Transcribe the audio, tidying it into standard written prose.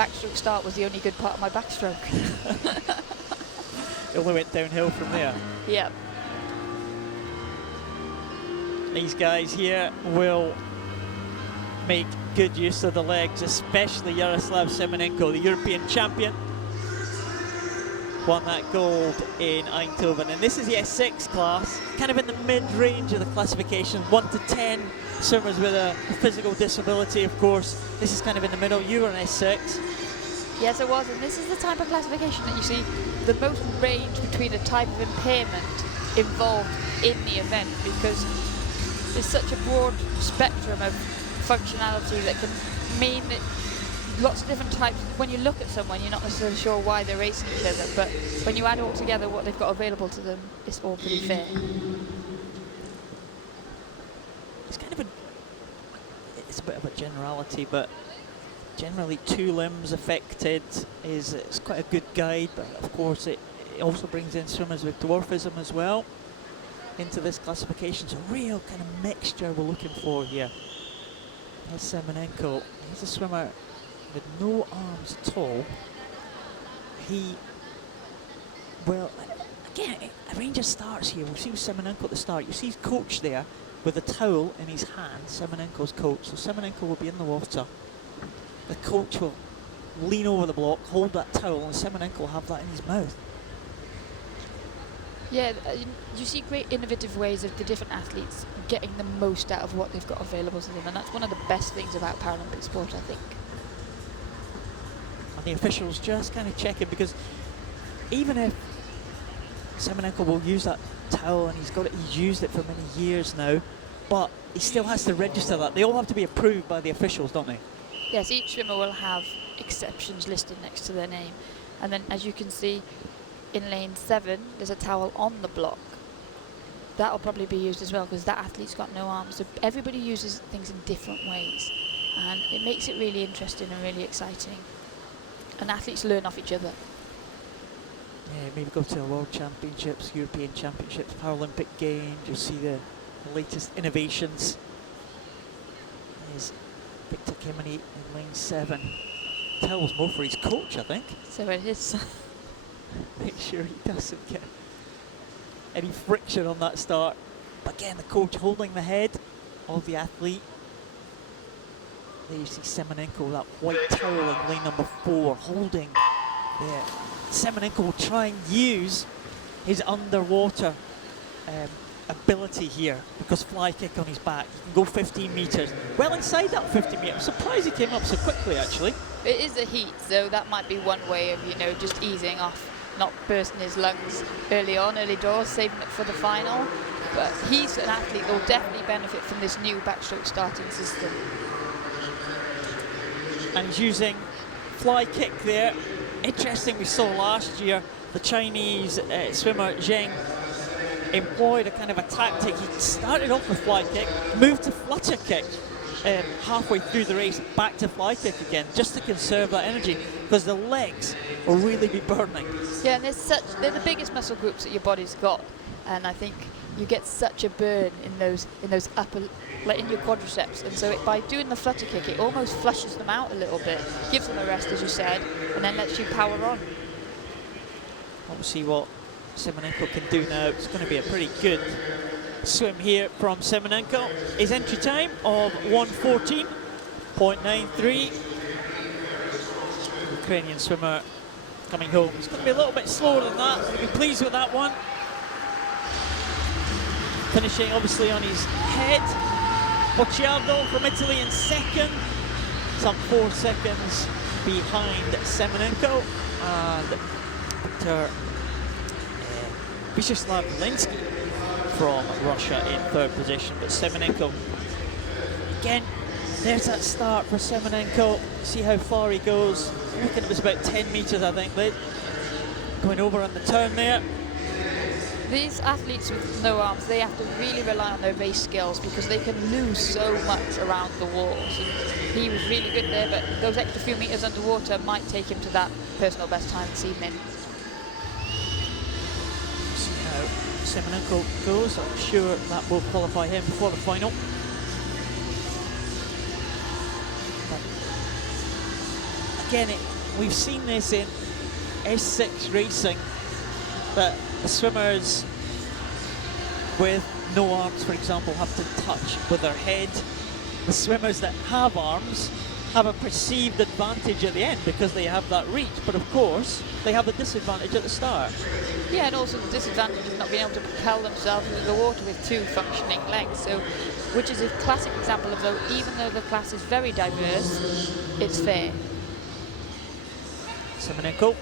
backstroke start was the only good part of my backstroke. It only went downhill from there. Yeah. These guys here will make good use of the legs, especially Iaroslav Semenenko, the European champion. Won that gold in Eindhoven. And this is the S6 class, kind of in the mid-range of the classification, 1 to 10 swimmers with a physical disability, of course. This is kind of in the middle. You were an S6. Yes, it was, and this is the type of classification that you see the most range between the type of impairment involved in the event, because there's such a broad spectrum of functionality that can mean that lots of different types. When you look at someone, you're not necessarily sure why they're racing each other, but when you add all together what they've got available to them, it's all pretty fair. It's kind of it's a bit of a generality, but generally 2 limbs affected is quite a good guide, but of course it also brings in swimmers with dwarfism as well into this classification. So real kind of mixture we're looking for here. There's Semenenko. He's a swimmer with no arms at all. Well, again, a range of starts here. We'll see with Semenenko at the start. You see his coach there with a towel in his hand, Semenenko's coach. So Semenenko will be in the water. The coach will lean over the block, hold that towel, and Semenenko will have that in his mouth. Yeah, you see great innovative ways of the different athletes getting the most out of what they've got available to them, and that's one of the best things about Paralympic sport, I think. And the officials just kind of checking, because even if Semenenko will use that towel, and he's used it for many years now, but he still has to register that. They all have to be approved by the officials, don't they? Yes, each swimmer will have exceptions listed next to their name. And then, as you can see, in lane 7, there's a towel on the block. That'll probably be used as well, because that athlete's got no arms. So everybody uses things in different ways. And it makes it really interesting and really exciting. And athletes learn off each other. Yeah, maybe go to the World Championships, European Championships, Paralympic Games. You'll see the latest innovations. There's Viktor KEMENY in lane 7. Towel's more for his coach, I think. So it is. Make sure he doesn't get any friction on that start. But again, the coach holding the head of the athlete. There you see Semenenko, that white towel in lane number 4, holding there. Semenenko will try and use his underwater ability here, because fly kick on his back. He can go 15 metres. Well inside that 50 metres. I'm surprised he came up so quickly, actually. It is a heat, so that might be one way of, just easing off, not bursting his lungs early doors, saving it for the final. But he's an athlete that will definitely benefit from this new backstroke starting system. And he's using fly kick there. Interesting, we saw last year the Chinese swimmer Zheng employed a kind of a tactic. He started off with fly kick, moved to flutter kick halfway through the race, back to fly kick again, just to conserve that energy, because the legs will really be burning. Yeah, and they're the biggest muscle groups that your body's got, and I think you get such a burn in those upper, like in your quadriceps, and so by doing the flutter kick, it almost flushes them out a little bit, gives them a rest, as you said, and then lets you power on. We'll see what Semenenko can do now. It's going to be a pretty good swim here from Semenenko. His entry time of 1:14.93. Ukrainian swimmer coming home. He's going to be a little bit slower than that. He'll be pleased with that one. Finishing obviously on his head. BOCCIARDO from Italy in second. Some 4 seconds behind Semenenko. And Viktor Viacheslav LENSKII from Russia in 3rd position. But Semenenko, again, there's that start for Semenenko. See how far he goes. I reckon it was about 10 metres, I think, going over on the turn there. These athletes with no arms, they have to really rely on their race skills, because they can lose so much around the walls. And he was really good there, but those extra few metres underwater might take him to that personal best time this evening. See how Semenenko goes. I'm sure that will qualify him before the final. But again, we've seen this in S6 racing, that the swimmers with no arms, for example, have to touch with their head. The swimmers that have arms have a perceived advantage at the end because they have that reach, but of course they have a disadvantage at the start. Yeah, and also the disadvantage of not being able to propel themselves into the water with two functioning legs. So, which is a classic example of, though, even though the class is very diverse, it's fair. Semenenko